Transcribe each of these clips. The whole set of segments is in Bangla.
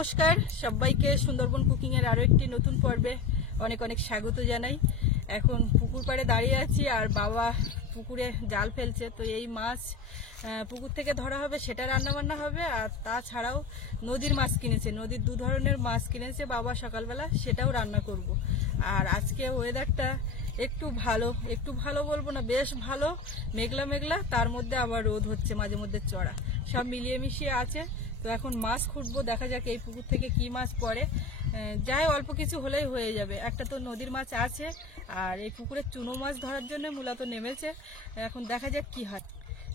নমস্কার সবাইকে সুন্দরবন কুকিং এর আরো একটি নতুন পর্বে অনেক অনেক স্বাগত জানাই। এখন পুকুর পাড়ে দাঁড়িয়ে আছি আর বাবা পুকুরে জাল ফেলছে। তো এই মাছ পুকুর থেকে ধরা হবে, সেটা রান্না বান্না হবে। আর তাছাড়াও নদীর মাছ কিনেছে, নদীর দু ধরনের মাছ কিনেছে বাবা সকালবেলা, সেটাও রান্না করব। আর আজকে ওয়েদারটা একটু ভালো বলবো না, বেশ ভালো, মেঘলা মেঘলা, তার মধ্যে আবার রোদ হচ্ছে, মাঝে মধ্যে চড়া, সব মিলিয়ে মিশিয়ে আছে। তো এখন মাছ খুঁটবো, দেখা যাক এই পুকুর থেকে কি মাছ পড়ে। যাই অল্প কিছু হলেই হয়ে যাবে। একটা তো নদীর মাছ আছে, আর এই পুকুরে চুনো মাছ ধরার জন্য মূলত নেমেছে। এখন দেখা যাক কি হয়।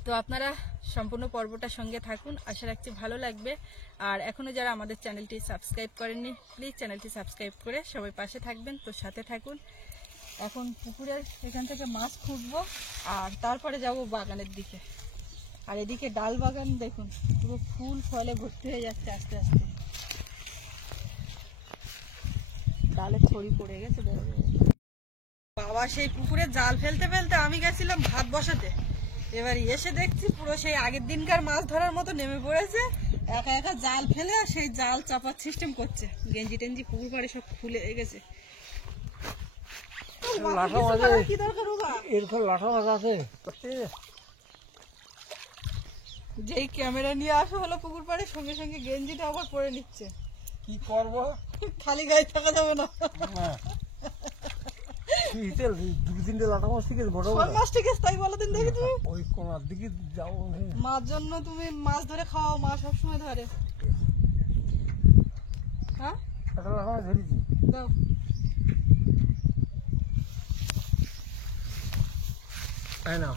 তো আপনারা সম্পূর্ণ পর্বটার সঙ্গে থাকুন, আশা রাখছি ভালো লাগবে। আর এখনো যারা আমাদের চ্যানেলটি সাবস্ক্রাইব করেননি, প্লিজ চ্যানেলটি সাবস্ক্রাইব করে সবাই পাশে থাকবেন। তো সাথে থাকুন। এখন পুকুরের এখান থেকে মাছ খুঁটবো আর তারপরে যাব বাগানের দিকে। আর এদিকে ডাল বাগান দেখুন, পুরো ফুল ফলে ভর্তি হয়ে যাচ্ছে আস্তে আস্তে। ডালে ছড়ি পড়ে গেছে। বাবা সেই পুকুরে জাল ফেলতে ফেলতে আমি গেছিলাম ভাত বসাতে। এবার এসে দেখছি পুরো সেই আগের দিনকার মাছ ধরার মতো নেমে পড়েছে, একা একা জাল ফেলে সেই জাল চাপার সিস্টেম করছে। গেঞ্জি টেঞ্জি পুকুর পাড়ে সব খুলে গেছে। কি দরকার এরকম লাঠা মাছ আছে? যেই ক্যামেরা নিয়ে আসা হলো পুকুর পাড়ে, সঙ্গে সঙ্গে গেঞ্জিটা আবার পরে নিচ্ছে। কি করবো, খালি গায়ে থাকা যাবে না। তাই বলো দিন দেখি তুমি ওই কোনার দিকে যাবো। মাছ জন্য তুমি মাছ ধরে খাও, মা সবসময় ধরে। হ্যাঁ ধরেছি দাও। তাই না,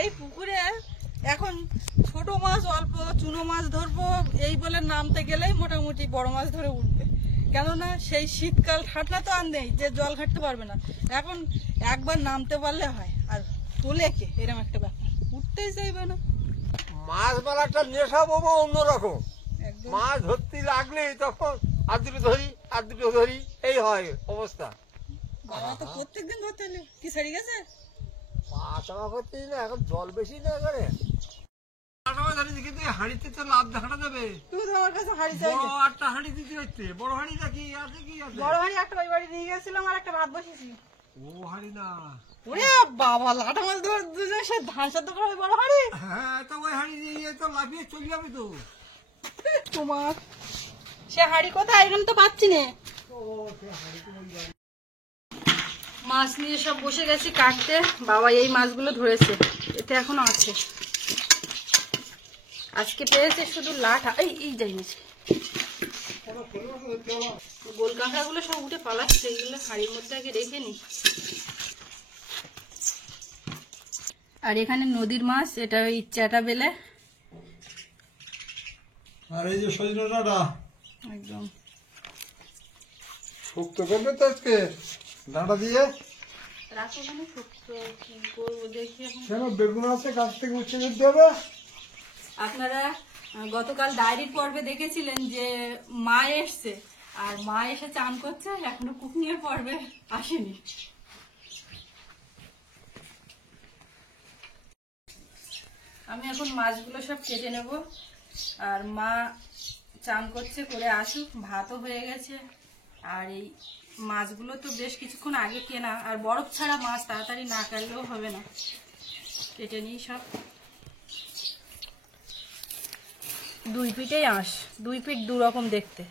এই পুকুরে এখন ছোট মাছ অল্প, চুনো মাছ ধরবো এই বলে নামতে গেলেই মোটামুটি বড় মাছ ধরে উঠবে। কেননা সেই শীতকাল ঠান্ডা তো আর নেই যে জল ঘাটতে পারবে না। এখন একবার নামতে পারলে হয়, আর তোলে কে এরকম একটা ব্যাপার, উঠতেই চাইবে না। মাছ মারাটা নেশা বাবা অন্যরকম। মাছ ধরতে লাগলেই তখন আর দুটো ধরি এই হয় অবস্থা। বাবা তো প্রত্যেকদিন ধরতে কি ছাড়ি গেছে। মাছ করতে না, এখন জল বেশি না করে কিন্তু হাঁড়িতে তো লাভ দেখানো যাবে। তুমি তো আমার কাছে হাঁড়ি চাই, একটা হাঁড়ি দিতে হচ্ছে। বড় হাঁড়িটা কি আছে? কি আছে? বড় হাঁড়ি একটা ওই বাড়ি নিয়ে গেছিলাম, আর একটা ভাত বসিয়েছি। ও হাঁড়ি না, ওরে বাবা, লাটা মাছ ধর দুজন সে ধান সাদ্ধ করা ওই বড় হাঁড়ি। হ্যাঁ, তো ওই হাঁড়ি দিয়ে তো লাফিয়ে চলে যাবে তো। তোমার সে হাঁড়ি কোথায়, এখানে তো পাচ্ছি না। মাছ নিয়ে সব বসে গেছি কাটতে। বাবা এই মাছগুলো ধরেছে, এতে এখনো আছে। আজকে পেয়েছে শুধু লাঠা, এই যাইছে। গোল কাঁকড়া গুলো সব উঠে পালাচ্ছে, এগুলো হাঁড়ির মধ্যে আগে রেখে নি। আর এখানে নদীর মাছ, এটা ওই চ্যাটা বেলে। আর এই যে সজনে ডাঁটা একদম শুক্তো করবে তো আজকে ডাঁটা দিয়ে। রাখো ওখানে, শুক্তো কি করবো দেখি এখন। কেন বেগুন আছে, গাছ থেকে উঠে নিতে হবে। আপনারা গতকাল ডায়েরির পর্বে দেখেছিলেন যে মা এসছে, আর মা এসে চান করছে, এখনো কুকিং এর পর্বে আসেনি। আমি এখন মাছগুলো সব কেটে নেব, আর মা চান করছে, করে আসুক, ভাতও হয়ে গেছে। আর এই মাছগুলো তো বেশ কিছুক্ষণ আগে কেনা, আর বরফ ছাড়া মাছ তাড়াতাড়ি না কাটলেও হবে না। কেটে নিই সব। 2 পিঠেই আঁশ, 2 পিঠ 2 রকম দেখতে।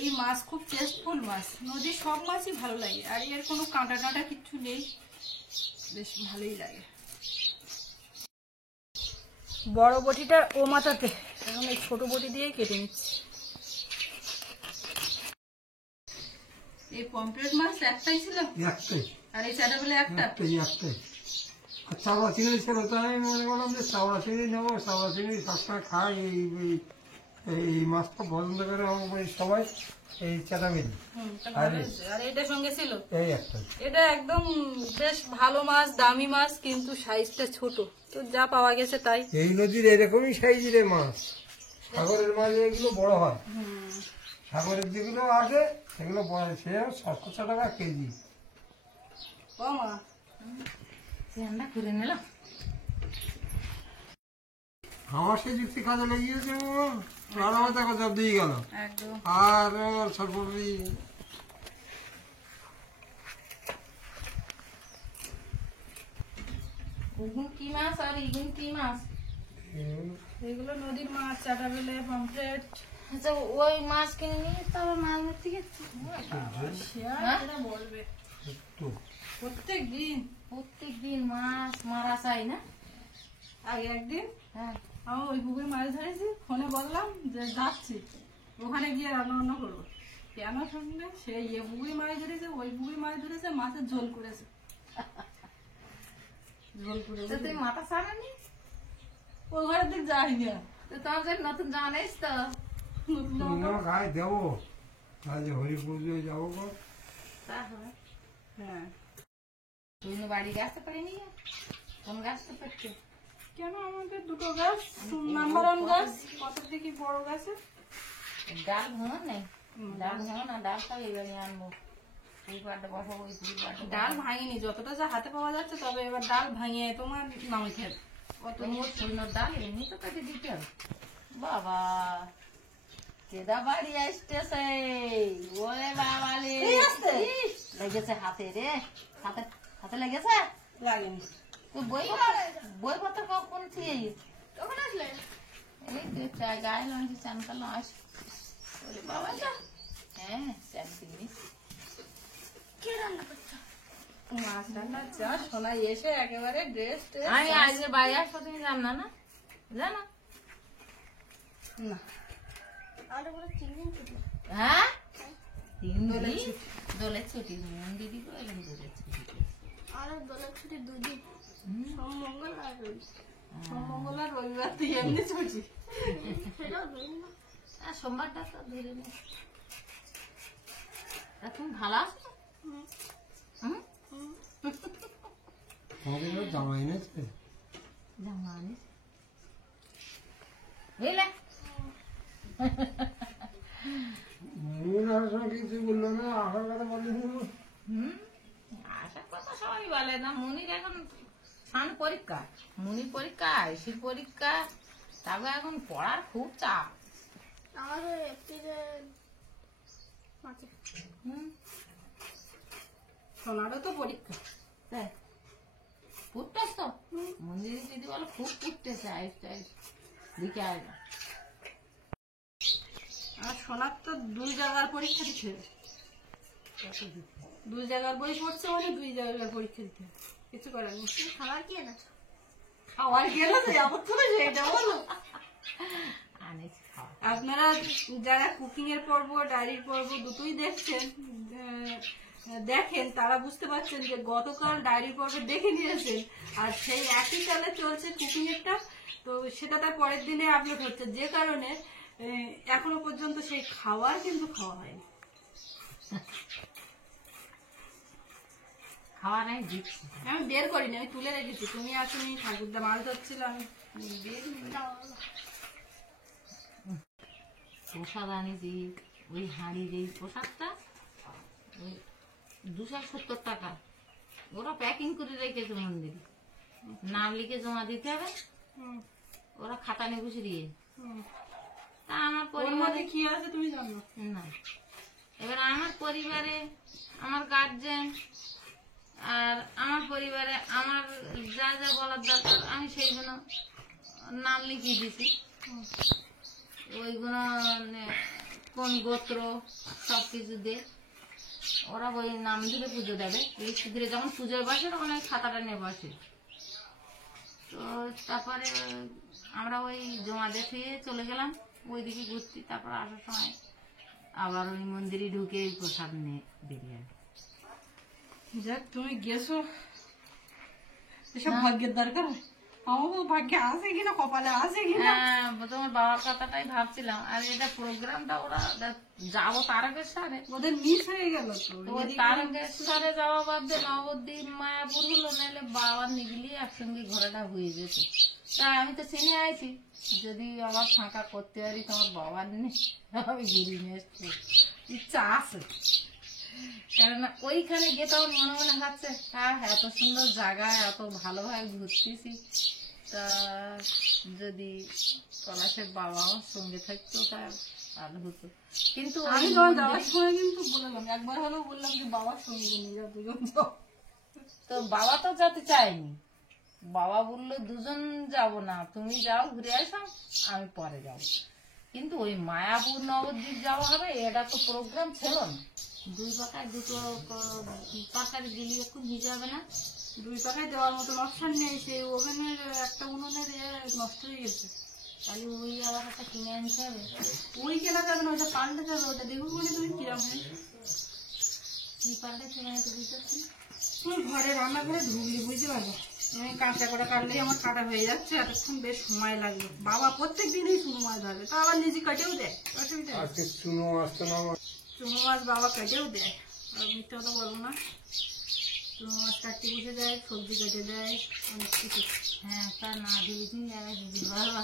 এই মাছ খুব টেস্টফুল মাছ, নদীর সব মাছই ভালো লাগে, আর এর কোনো কাঁটা টাঁটা কিচ্ছু নেই, বেশ ভালোই লাগে। বড় বটিটা ও মাথাতে, এখন এই ছোট বটি দিয়ে কেটে নিচ্ছি। এই পমফ্রেট মাছ একটাই ছিল, একটাই, আর এই চাটা বলে একটাই। আর চাওড়া চিংড়ি ছিল, তো আমি মনে করলাম যে চাওড়া চিংড়ি নেবো। চাওড়া চিংড়ি সবসময় খাই, এই মাছটা পছন্দ করে সবাই, এই চাটা মিলি। আর এটার সঙ্গে ছিল এই একটা, এটা একদম বেশ ভালো মাছ, দামি মাছ, কিন্তু সাইজটা ছোট। তো যা পাওয়া গেছে তাই। এই নদীর এরকমই সাইজের মাছ, সাগরের মাছ এগুলো বড় হয়। সাগরের যেগুলো আসে সেগুলো বড়, সে 700 টাকা কেজি। ও মা রান্না করে নিলাম। আমার সেই যুক্তি কাজে লেগিয়েছে রান্না দেখো সব দিয়ে গেল একদম আর সর্বোপরি ওগুন কি মাছ আর ইগুন কি মাছ? এগুলো নদীর মাছ, চাটা বেলে, পমফ্রেট। আচ্ছা ওই মাছ কিনে নিয়ে তারপর মাছ ধরতে গেছি। সেটা বলবে একটু প্রত্যেক দিন। প্রত্যেক দিন মাছ মারা চাই না? আগে একদিন হ্যাঁ আমি ওই পুকুরে মাছ ধরেছি, ফোনে বললাম যে যাচ্ছি ওখানে গিয়ে রান্না বান্না করবো। কেন শুনলে সেই পুকুরে মাছ ধরেছে, ওই পুকুরে মাছ ধরেছে, মাছের ঝোল করেছে। ঝোল করে তো তুই মাথা ছাড়ানি? ওই ঘরের দিক যাই না। তো তোমার যে নতুন জামা এস তো নতুন জামা কাপড়- গায়ে দেবো কাজে হরি পুজোয় যাবো গো। তা হবে। হ্যাঁ তুই বাড়ি গাছতে পারিনি? কোন গাছটা পেটছে? কেন আমাদের দুটো গাছ, নাম্বারান গাছ, কত দেখি বড় গাছে। ডাল ভাঙন নেই? ডাল ভাঙন না, ডাল সব এবারে আনবো। তুই পাটে বসাবো, ওই তুই পাটে ডাল ভাঙিনি, যতটা যা হাতে পাওয়া যাচ্ছে, তবে এবার ডাল ভাঙিয়ে তোমার নামে খেয়ে কত মোট সৈন্যর ডাল এমনি তো কাটে দিতে হবে। বাবা কেদা বাড়ি আসতেছে, ওরে বাবা রে, এই আসছে? ইস, লেগেছে হাতে রে, হাতে হাতে লেগেছে। লাগেনি। তুই বইপত্র কখন থিয়ে কখন আসলে? এই তো গায়ে লাগছে, চান করলাম আস। ওরে বাবা হ্যাঁ চান কিনি। মাছ রান্না চা শোনাই এসে একেবারে ড্রেস আমি আজ বাড়ি আসবো, তুমি জান না? না জানো? না হ্যাঁ 3 দিন দোলের ছুটি, মন দিদি বললেন দোলের ছুটি। সোমমঙ্গল আর সোমমঙ্গল আর রবিবার তুই এমনি ছুটি। আর সোমবারটা তো ধরে নে। তা তুমি ভালো আছো? হুম? আমাকে এবার জামা এনেছে জামা আনিস বুঝলে? কিছু বললো না আসার কথা বললি হুম আসার কথা সবাই বলে না। মনির এখন সামনে পরীক্ষা, মনির পরীক্ষা, আইসির পরীক্ষা, তারপর এখন পড়ার খুব চাপ। হুম সোনারও তো পরীক্ষা। তাই ফুটতেছ তো? মন্দিরে যদি বলো খুব ফুটতেছে, আইস টাইস দিকে আসবে। আর সোনার তো 2 জায়গার পরীক্ষা দিচ্ছে, 2 জায়গার বই পড়ছে, মানে 2 জায়গার পরীক্ষা দিতে হবে। কিছু করার নেই। খাবার কি এনেছো? খাবার কি এনেছো? আমার তো সেটা বলো। আনিস খাওয়া। আপনারা যারা কুকিং এর পর্ব, ডায়েরির পর্ব দুটোই দেখছেন, দেখেন, তারা বুঝতে পারছেন যে গতকাল ডায়েরি পর্ব দেখে নিয়েছেন, আর সেই একই চালে চলছে কুকিং এরটা, তো সেটা তার পরের দিনে আপলোড হচ্ছে, যে কারণে এখনো পর্যন্ত সেই খাবার কিন্তু খাওয়া হয়নি। খাওয়া নাই দিচ্ছি। আমি বের করিনি, আমি তুলে রেখেছি। তুমি আসুনি, ঠাকুরদা মাছ ধরছিল, আমি বের প্রসাদ আনিছি, ওই হাঁড়ি যেই প্রসাদটা ওই 270 টাকা, ওরা প্যাকিং করে রেখেছে মন্দিরে, নাম লিখে জমা দিতে হবে, ওরা খাতা নিয়ে বসে দিয়ে। তা আমার ওর পরিবারে মধ্যে কি আছে তুমি জানো না, এবার আমার পরিবারে আমার গার্জেন আর আমার পরিবারে আমার যা যা বলার দরকার আমি সেইগুলো নাম লিখিয়ে দিছি। ওইগুলো কোন গোত্র সব কিছু দিয়ে ওরা ওই নাম দিলে পুজো দেবে। লিস্ট দিলে যখন পুজোয় বসে তখন ওই খাতাটা নিয়ে বসে। তো তারপরে আমরা ওই জমা দেখে চলে গেলাম ওইদিকে ঘুরতে। তারপর আসার সময় আবার ওই মন্দিরে ঢুকে প্রসাদ নিয়ে বেরিয়ে আসে। যাক তুমি গেছো, এসব ভাগ্যের দরকার। আমারও ভাগ্যে আছে কিনা, কপালে আছে কিনা। হ্যাঁ তোমার বাবার কথাটাই ভাবছিলাম। আর এটা প্রোগ্রামটা ওরা যাবো তারকেশ্বরে, ওদের মিস হয়ে গেল তো। তো ওই তারকেশ্বরে যাওয়া বাদ দিয়ে নবদ্বীপ মায়াপুর হলো, নাহলে বাবা নিগলি একসঙ্গে ঘোরাটা হয়ে যেত। তা আমি তো চিনে আইছি, যদি আবার ফাঁকা করতে পারি তোমার বাবার নিয়ে আমি ঘুরিয়ে নিয়ে আসছি, ইচ্ছা আছে। কেননা ওইখানে গিয়ে তখন মনে মনে হচ্ছে হ্যাঁ এত সুন্দর জায়গা, এত ভালোভাবে ঘুরতেছি, তা যদি পলাশের বাবাও সঙ্গে থাকতো তার ভালো হতো। কিন্তু ওই আমি তোমার যাওয়ার সময় কিন্তু বললাম, একবার হলেও বললাম যে বাবার সঙ্গে নিয়ে যাও, দুজন যাও। তো বাবা তো যেতে চায়নি, বাবা বললো দুজন যাব না, তুমি যাও ঘুরে আসো, আমি পরে যাব। কিন্তু ওই মায়াপুর নবদ্বীপ যাওয়া হবে এটা তো প্রোগ্রাম ছিল না। দুই পাকায় দুটো তরকারি দিলি একটু ভিজে যাবে না? দুই পাখায় দেওয়ার মতো অপশন নেই, সেই ওভেনের একটা উনুনের নষ্ট হয়ে গেছে। তাহলে ওই আবার একটা কিনে আনতে হবে। ওই কেনা যাবে না, ওটা পাল্টে যাবে, ওটা দেখবো মানে তুমি কিরম হয়। কি পাল্টে কিনে আনতে বুঝতে পারছি না। তুমি ঘরে রান্না করে ঢুকলি বুঝতে পারবো, আমি কাঁচা করে কাটলেই আমার কাটা হয়ে যাচ্ছে, এতক্ষণ বেশ সময় লাগবে। বাবা প্রত্যেক দিনই চুনো মাছ ধরবে, তা আবার নিজে কেটেও দেয়, অসুবিধা নেই। আজকে চুনো আসতো না আমার। চুনো মাছ বাবা কেটেও দেয়, আর মিথ্যে কথা বলবো না। চুনো মাছ কাটতে বসে দেয়, সবজি কেটে দেয়, অনেক কিছু। হ্যাঁ তা না দিদি তুমি যাবে দিদি বাবা,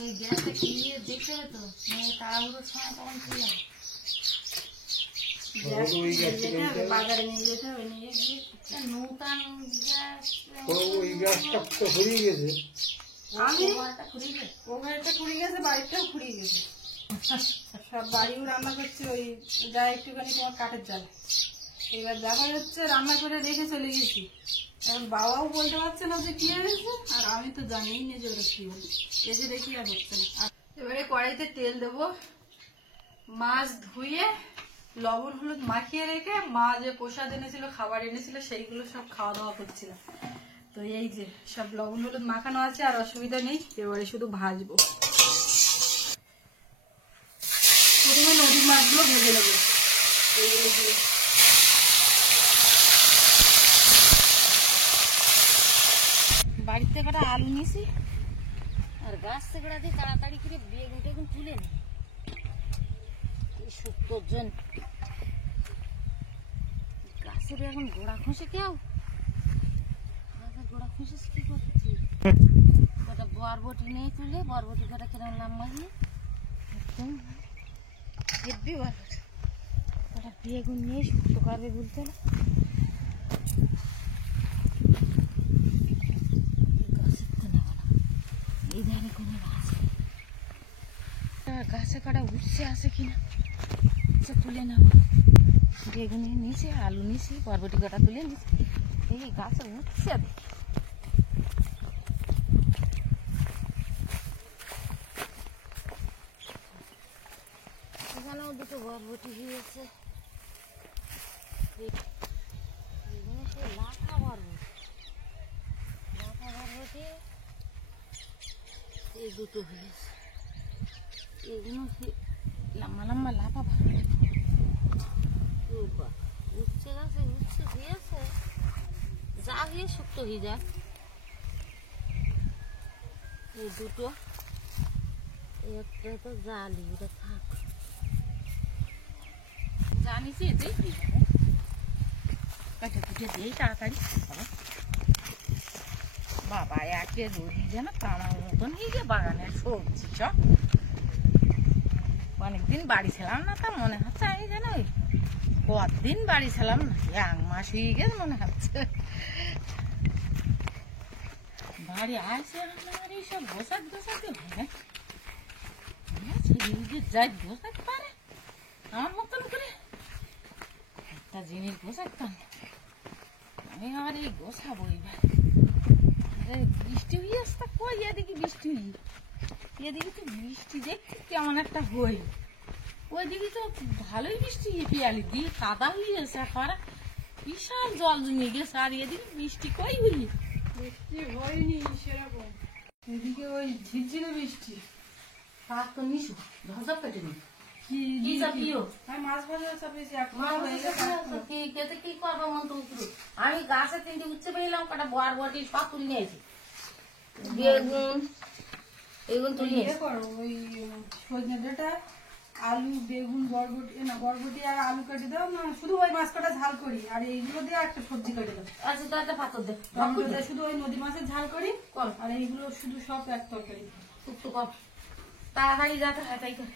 ওই গ্যাসটা কিনে দেখতে হবে তো, তাড়াহুড়োর সময় তখন কি হবে? গ্যাস নিয়ে যেতে হবে, বাজারে নিয়ে যেতে হবে, নিয়ে গিয়ে নৌকান গ্যাস ওই গ্যাসটা তো ফুরিয়ে গেছে। আমি ওভারটা ফুরিয়ে গেছে। ওভারটা ফুরিয়ে গেছে, বাড়িটাও ফুরিয়ে গেছে। সব বাড়িও রান্না করছে ওই যা একটুখানি তোমার কাঠের জাল। এবার দেখা যাচ্ছে রান্না করে রেখে চলে গেছি, এখন বাবাও বলতে পারছে না যে কি হয়েছে, আর আমি তো জানিই না যে ওটা কি হলো, এসে দেখি আর হচ্ছে না। আর এবারে কড়াইতে তেল দেবো, মাছ ধুয়ে লবণ হলুদ মাখিয়ে রেখে মা যে প্রসাদ এনেছিল, খাবার এনেছিল, সেইগুলো সব খাওয়া দাওয়া করছিলাম। তো এই যে সব লবণ হলুদ মাখানো আছে, আর অসুবিধা নেই, এবারে শুধু ভাজবো। প্রথমে নদীর মাছগুলো ভেজে নেবো, এইগুলো দিয়ে। বাড়িতে কটা আলু নিয়েছি, আর গাছ থেকে দিয়ে তাড়াতাড়ি করে বেগুন টেগুন তুলে নি শুক্তোর জন্য। গাছের এখন গোড়া খুঁজে কেউ, গাছের গোড়া খুঁজে কি করছি, কটা বরবটি নেই তুলে, বরবটি কটা কেন লম্বা দিয়ে একদম হেব্বি বরবটি, কটা বেগুন নিয়ে শুক্তো করবে বলতে না। এই ধারে কোনো গাছ গাছে কাটা উঠছে আছে কিনা তুলে নেব। বেগুন নিচে, আলু নিচে, বরবটি কাটা তুলে নিচে, এই গাছে উঠছে। এখানেও দুটো বরবটি হয়েছে, বেগুনে সে লাফা বরবটি, লাফা বরবটি এই দুটো হয়েছে। এগুলো লম্বা লম্বা লাফা উচ্ছে গাছে উচ্ছে দিয়েছে, যা গিয়ে শুক্তো হয়ে যায়। এই দুটো, একটা তো জালি, এটা থাক জানিছি, এতেই হয়ে যাবে। কাটে কুটে দিয়েই তাড়াতাড়ি বাবা, একে রোদি যেন টানার মতন হয়ে গিয়ে বাগানের সবজি সব। অনেকদিন বাড়ি ছিলাম না, তা মনে হচ্ছে আমি যেন কতদিন বাড়ি ছিলাম না, 1 মাস হয়ে গেছে মনে হচ্ছে। বাড়ি আসে আমার এইসব গোসাত গোসাতে হয়, যাই গোসাতে পারে আমার মতন করে একটা জিনিস গোসাতাম আমি, আমার এই গোসাবো এইবার। বৃষ্টি হয়ে আসতে কই, এদিকে বৃষ্টি হয়ে, এদিকে তো বৃষ্টি দেখছি কেমন একটা হই, ওইদিকে তো ভালোই বৃষ্টি পিয়ালি দিয়ে কাদা হয়ে গেছে, এখন বিশাল জল জমিয়ে গেছে, আর এদিকে বৃষ্টি কই হই, বৃষ্টি হয়নি সেরকম, এদিকে ওই ঝিরঝিরে বৃষ্টি। শাক তো নিশু ধসা পেটে নি কি কি চাপিও আমি মাছ ভাজা চাপিয়েছি, কি করবো মন তো উপরে। আমি গাছে 3টে উচ্ছে পেলাম, কটা বরবটি সব তুলে নিয়েছি, বেগুন এগুলো তুলে নিয়েছি। করো ওই সজনে ডাঁটা, আলু, বেগুন, বরবটি, না বরবটি আর আলু কেটে দাও না, শুধু ওই মাছ কটা ঝাল করি, আর এইগুলো দিয়ে একটা সবজি কেটে দাও। আচ্ছা তো একটা পাথর দে, টমেটো দিয়ে শুধু ওই নদী মাছের ঝাল করি, কর আর এইগুলো শুধু সব এক তরকারি। একটু কম তাড়াতাড়ি যাতে হয় তাই করে।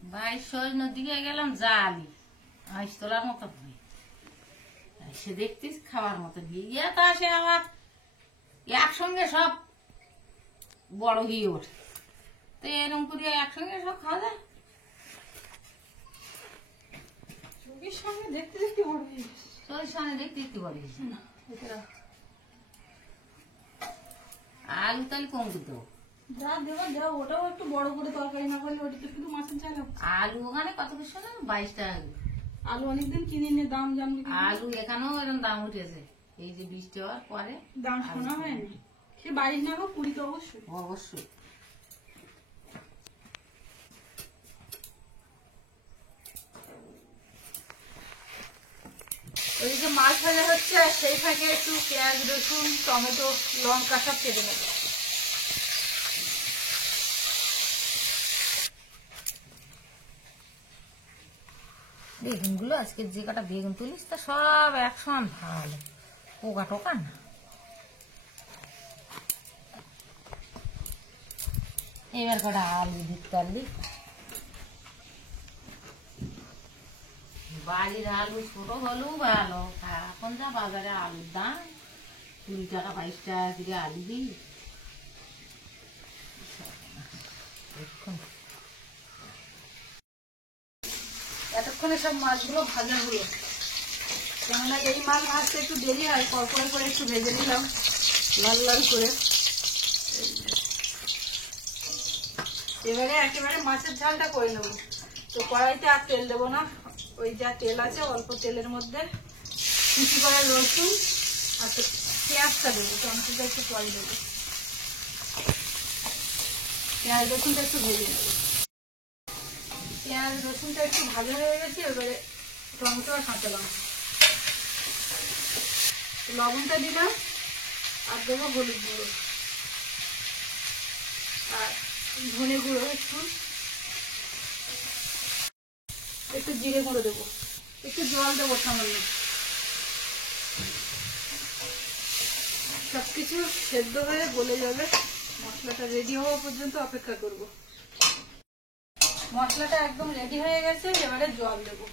ভাই সজনের দিকে গেলাম জালি, আইস তোলার মতো হয়, সে দেখতিস খাওয়ার মতো ইয়ে তো আসে আবার একসঙ্গে সব বড় হয়ে ওঠে, তো এরকম করে একসঙ্গে সব খাওয়া যায়। চোখের সামনে দেখতে দেখতে বড় হয়ে গেছে। তোর সামনে দেখতে একটু বড় হয়েছে। আলু তাহলে কম করে দেবো। যা দেওয়া যাও, ওটাও একটু বড় করে তরকারি না করলে ওটা তো শুধু মাছের ঝাল হবে। আলু ওখানে কত কিছু না 22 টাকা করে। আলু অনেকদিন কিনে নিয়ে দাম জানবি কি? আলু এখানেও এরকম দাম উঠেছে, এই যে বৃষ্টি হওয়ার পরে। দাম শোনা হয়নি, সে 22 না হোক 20 তো অবশ্যই। অবশ্যই। ওইদিকে মাছ ভাজা হচ্ছে, আর সেই ফাঁকে একটু পেঁয়াজ রসুন টমেটো লঙ্কা সব কেটে নেবো। বেগুন গুলো আজকে যে কটা বেগুন তুলিস তা সব একসমান ভালো, পোকা টোকা না। এবার কটা আলু দিতে পারলি, বাড়ির আলু ছোট হলেও ভালো, এখন যা বাজারে আলুর দাম 20 টাকা 22 টাকা করে আলু দিই। এতক্ষণে সব মাছগুলো ভাজা হলো, কেননা এই মাছ ভাজতে একটু দেরি হয়, কড়কড়ে করে একটু ভেজে নিলাম লাল লাল করে। এবারে একেবারে মাছের ঝালটা করে নেবো। তো কড়াইতে আর তেল দেবো না, ওই যা তেল আছে অল্প তেলের মধ্যে কুচি করা রসুন আর পেঁয়াজটা দেবো, টমেটোটা একটু পরে দেবো। পেঁয়াজ রসুনটা একটু ভেজে নেবো। পেঁয়াজ রসুনটা একটু ভাজা হয়ে গেছে, এবারে টমেটো আর কাঁচা লঙ্কা, লবণটা দিলাম আর দেবো হলুদ গুঁড়ো আর ধনে গুঁড়ো, একটু জিরে গুঁড়ো দেবো, একটু জল দেবো সামান্য। সবকিছু সেদ্ধ হয়ে গলে যাবে, মশলাটা রেডি হওয়া পর্যন্ত অপেক্ষা করব। মশলাটা একদম রেডি হয়ে গেছে, এবারে জল দেবো।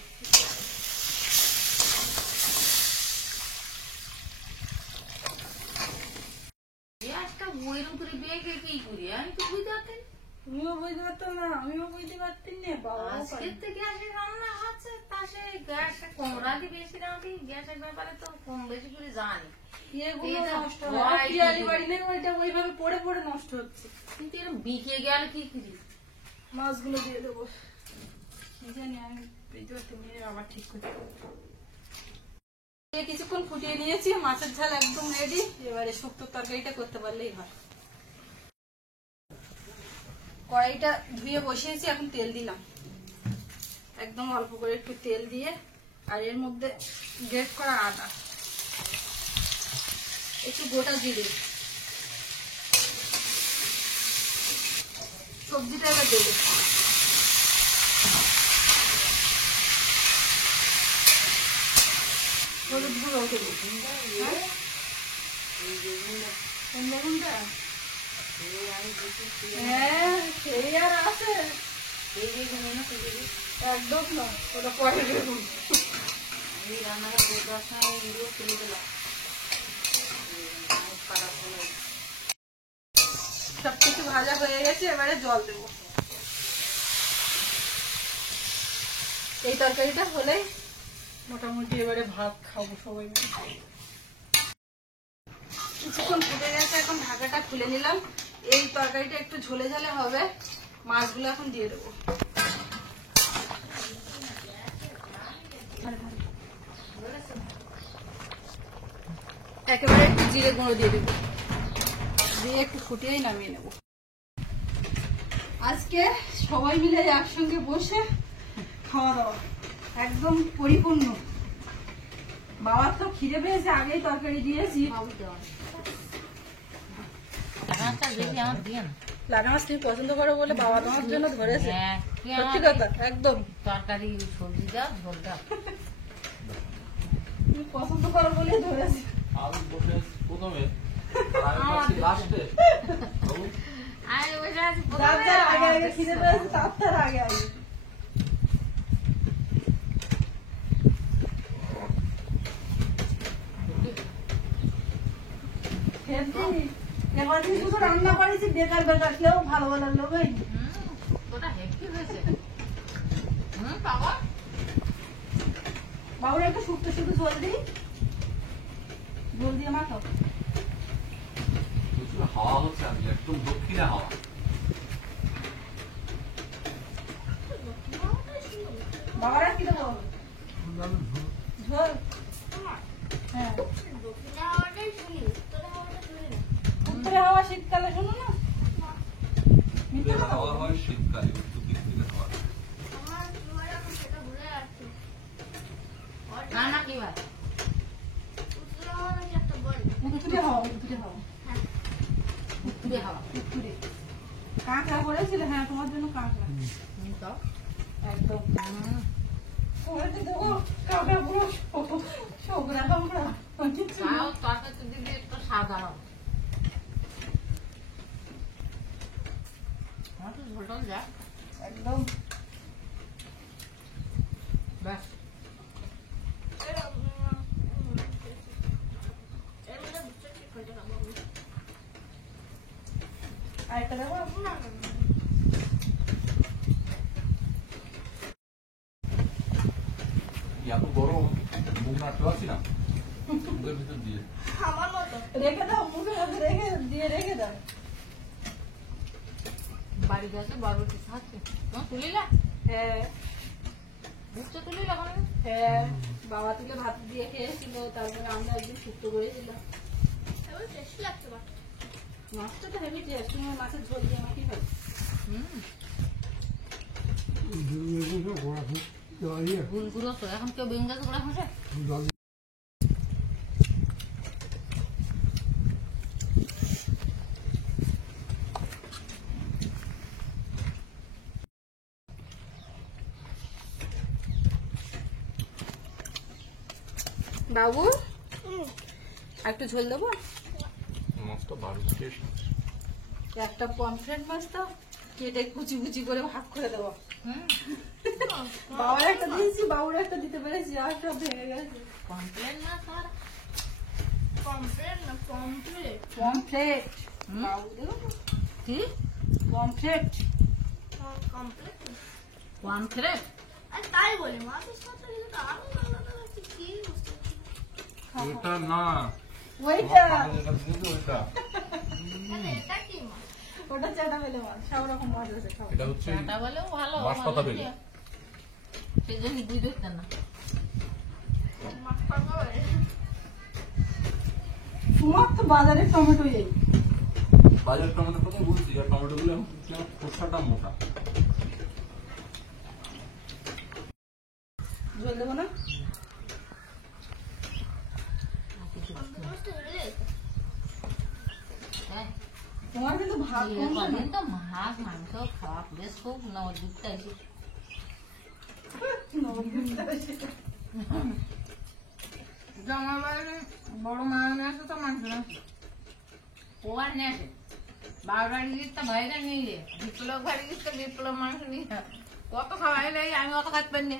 পেঁয়াজটা ওইরকম করে বেঁকে কি করি আমি তো বুঝতে পারতেন। তুমিও বুঝতে পারতাম না, আমিও বুঝতে পারতেন না। বাবা আজকের থেকে আসে রান্না হচ্ছে, তা সে গ্যাসে কম রাখি বেশি রাখি, গ্যাসের ব্যাপারে তো কম বেশি করে জানি, ইয়েগুলো এটা নষ্ট হয় হয়, কি পিয়ালি করে? বাড়ি নেই, ওইটা ওইভাবে পড়ে পড়ে নষ্ট হচ্ছে। কিন্তু এরকম বিকে গেল কি করি। মাছগুলো দিয়ে দেবো, কি জানি আমি বুঝতে পারতাম না, আবার ঠিক করতে কিছুক্ষণ ফুটিয়ে নিয়েছি, মাছের ঝাল একদম রেডি। এবারে শুক্তো তরকারিটা করতে পারলেই হয়। কড়াইটা ধুয়ে বসিয়েছি, এখন তেল দিলাম, একদম অল্প করে একটু তেল দিয়ে, আর এর মধ্যে গ্রেট করা আদা, একটু গোটা জিরে, সবজিটা এবার দেবো। হলুদ গুঁড়ো দেবো। কোন বেগুনটা? হ্যাঁ, সেই আর আছে, একদম না, ওটা পরে বেগুন। সবকিছু ভাজা হয়ে গেছে, এবারে জল দেবো। এই তরকারিটা হলেই মোটামুটি এবারে ভাত খাবো সবাই মিলে। কিছুক্ষণ ফুটে গেছে, এখন ঢাকাটা খুলে নিলাম। এই তরকারিটা একটু ঝোলে ঝালে হবে, মাছগুলো এখন দিয়ে দেবো। একেবারে একটু জিরে গুঁড়ো দিয়ে দেবো, দিয়ে একটু ফুটিয়েই নামিয়ে নেব। আজকে সবাই মিলে একসঙ্গে বসে খাওয়া দাওয়া একদম পরিপূর্ণ। বাবার তো খিদে পেয়েছে, আগেই তরকারি দিয়েছি। লাগা মাছ তুমি পছন্দ করো বলে বাবা তোমার জন্য ধরেছে, সত্যি কথা একদম। তরকারি সবজি দাও, ঝোল দাও, তুমি পছন্দ করো বলে ধরেছে। যার যার আগে আগে খিদে পেয়েছে তার তার আগে আগে। খেয়েছি এবার দিন শুধু রান্না করেছি বেকার বেকার কেউ ভালো লাগলো ভাই ওটা হেভি হয়েছে। বাবা বাবুরা একটু শুক্তো শুধু জল দিই জল দিয়ে মাখো প্রচুর হাওয়া হচ্ছে আজকে, একদম দক্ষিণে হাওয়া। বাবারা কি দেবো ঝোল হ্যাঁ উত্তরে হাওয়া শীতকালে শোনো না মিথ্যে উত্তরের কথা হাওয়া বলো। হয় শীতকালে, উত্তর দিক থেকে হাওয়া। রান্না কি ভাই? উত্তরে হাওয়া উত্তরে হাওয়া উত্তরে হাওয়া। উত্তরে কাঁকড়া করেছিলে হ্যাঁ তোমার জন্য কাঁকড়া তো একদম তোমার দেবো কাঁকড়া পুরো শোকরা কাঁকড়া কিছু না। তাও তরকারি দিদি একটু সাদা হবে। আমার তো ঝোল টোল যা একদম ব্যাস। আরেকটা দেবো এত গরম, মুখ নাড়তে পারছি না মুখের ভিতর দিয়ে। রেখে দাও মুখের মধ্যে রেখে দিয়ে রেখে দাও বাড়ি গেছে বরবটি খাচ্ছে। তোমার তুলিলা? হ্যাঁ বুঝছো তুলিলা কোনো? হ্যাঁ বাবা তুলে ভাত দিয়ে খেয়েছিল তারপরে আমরা একদিন শুক্তো করেছিলাম মাছটা তো হেভি টেস্ট তুমি মাছের ঝোল দিয়ে আমাকে খাই গুলগুলো তো এখন কেউ বেঙ্গাল করে হাসে। বাবু আর একটু ঝোল দেবো মাছটা ভালো টেস্ট। একটা পমফ্রেট মাছ তো কেটে কুচি কুচি করে ভাগ করে দেবো বাবার একটা দিয়েছি বাবুর একটা দিতে পেরেছি আর সব ভেঙে গেছে কমপ্লেন না কর। পমফ্রেট বাবু দেখো কি পমফ্রেট কমপ্লেন? তাই বলে মাছের সাথে কিন্তু আরো আলাদা আছে কি বুঝতে পারছি এটা না, ওইটা যেটা দিয়েছে ওইটা। না। এটা কি মাছ? ওটা চাটা বেলে মাছ সব রকম মাছ আছে খাও এটা হচ্ছে চাটা বলেও ভালো। বাঁশপাতা বেলে। সেই জন্য দুই দেখতেন না। মাছ পাবো তোমার তো বাজারের টমেটো এই বাজার টমেটো কথা বলছি, আর টমেটো গুলো খোসাটা মোটা। ঝোল দেবো না মাছ তো হয়ে গেছে। হ্যাঁ, তোমার কিন্তু ভাত এই কম কদিন তো মাছ মাংস খাওয়া বেশ খুব নবদ্বীপটা এসে জমা বাড়ি বড় মা নিয়ে আসে তো মাংস ও আর নিয়ে আসে বারবার গিয়ে তো ভাইরা নিয়ে যায় বিপ্লব বাড়ি গিয়ে তো বিপ্লব মাংস নিয়ে আসে। কত খাওয়াই নেই আমি অত খাইতে পারি না।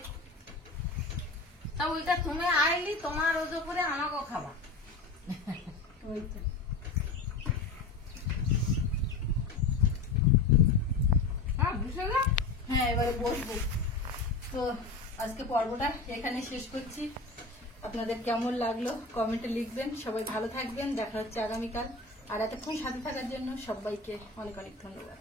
তা ওইটা তুমি আইলি তোমার ওজো করে আমাকেও খাবা। ওইটা হ্যাঁ বুঝলে না? হ্যাঁ এবারে বসবো তো আজকে পর্বটা এখানে শেষ করছি আপনাদের কেমন লাগলো কমেন্টে লিখবেন সবাই ভালো থাকবেন দেখা হচ্ছে আগামীকাল আর এতক্ষণ সাথে থাকার জন্য সবাইকে অনেক অনেক ধন্যবাদ।